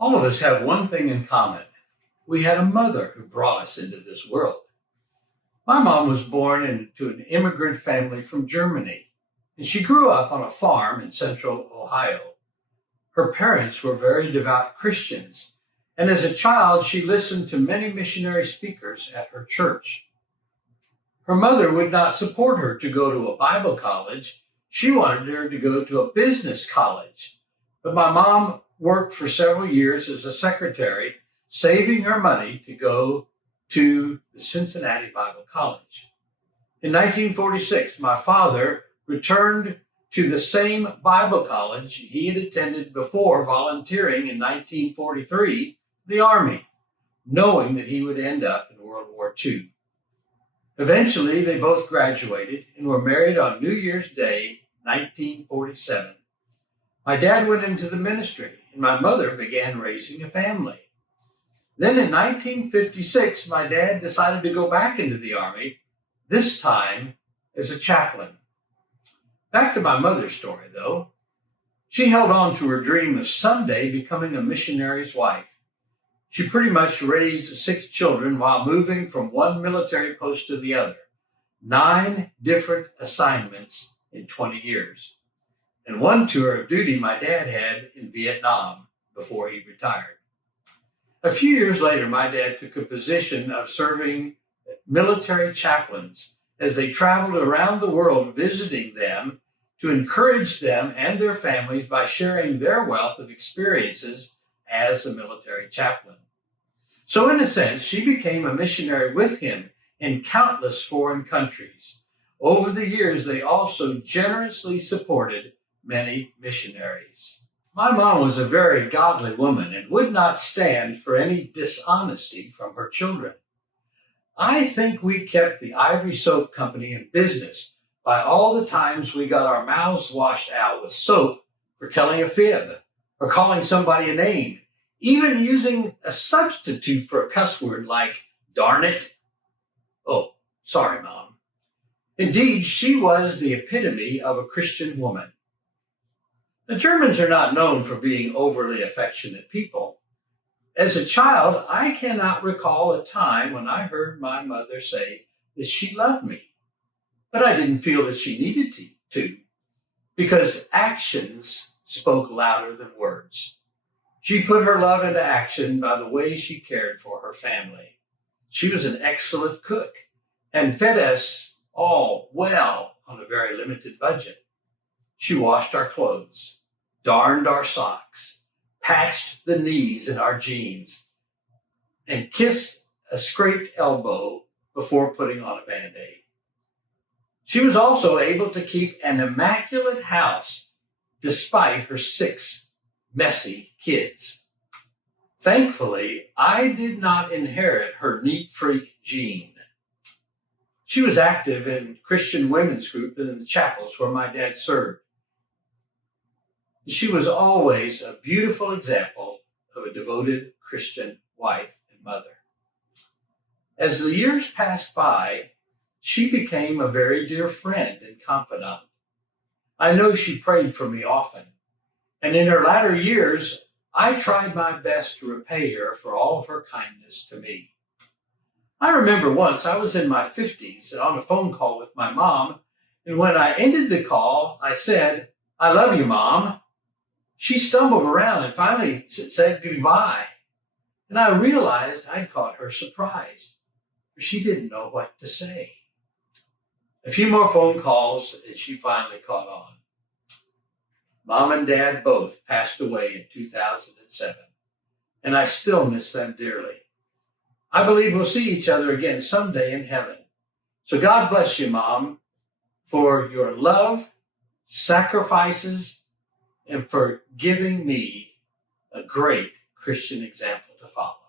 All of us have one thing in common. We had a mother who brought us into this world. My mom was born into an immigrant family from Germany, and she grew up on a farm in central Ohio. Her parents were very devout Christians, and as a child, she listened to many missionary speakers at her church. Her mother would not support her to go to a Bible college. She wanted her to go to a business college. But my mom worked for several years as a secretary, saving her money to go to the Cincinnati Bible College. In 1946, my father returned to the same Bible college he had attended before volunteering in 1943, the Army, knowing that he would end up in World War II. Eventually, they both graduated and were married on New Year's Day, 1947. My dad went into the ministry, and my mother began raising a family. Then in 1956, my dad decided to go back into the Army, this time as a chaplain. Back to my mother's story, though. She held on to her dream of someday becoming a missionary's wife. She pretty much raised 6 children while moving from one military post to the other, 9 different assignments in 20 years. And one tour of duty my dad had in Vietnam before he retired. A few years later, my dad took a position of serving military chaplains as they traveled around the world visiting them to encourage them and their families by sharing their wealth of experiences as a military chaplain. So in a sense, she became a missionary with him in countless foreign countries. Over the years, they also generously supported many missionaries. My mom was a very godly woman and would not stand for any dishonesty from her children. I think we kept the Ivory Soap Company in business by all the times we got our mouths washed out with soap for telling a fib or calling somebody a name, even using a substitute for a cuss word like darn it. Oh, sorry, Mom. Indeed, she was the epitome of a Christian woman. The Germans are not known for being overly affectionate people. As a child, I cannot recall a time when I heard my mother say that she loved me. But I didn't feel that she needed to, because actions spoke louder than words. She put her love into action by the way she cared for her family. She was an excellent cook and fed us all well on a very limited budget. She washed our clothes, darned our socks, patched the knees in our jeans, and kissed a scraped elbow before putting on a Band-Aid. She was also able to keep an immaculate house despite her 6 messy kids. Thankfully, I did not inherit her neat freak gene. She was active in Christian women's group and in the chapels where my dad served. She was always a beautiful example of a devoted Christian wife and mother. As the years passed by, she became a very dear friend and confidant. I know she prayed for me often, and in her latter years, I tried my best to repay her for all of her kindness to me. I remember once I was in my 50s and on a phone call with my mom, and when I ended the call, I said, "I love you, Mom." She stumbled around and finally said goodbye, and I realized I'd caught her surprised, for she didn't know what to say. A few more phone calls, and she finally caught on. Mom and Dad both passed away in 2007, and I still miss them dearly. I believe we'll see each other again someday in heaven. So God bless you, Mom, for your love, sacrifices, and for giving me a great Christian example to follow.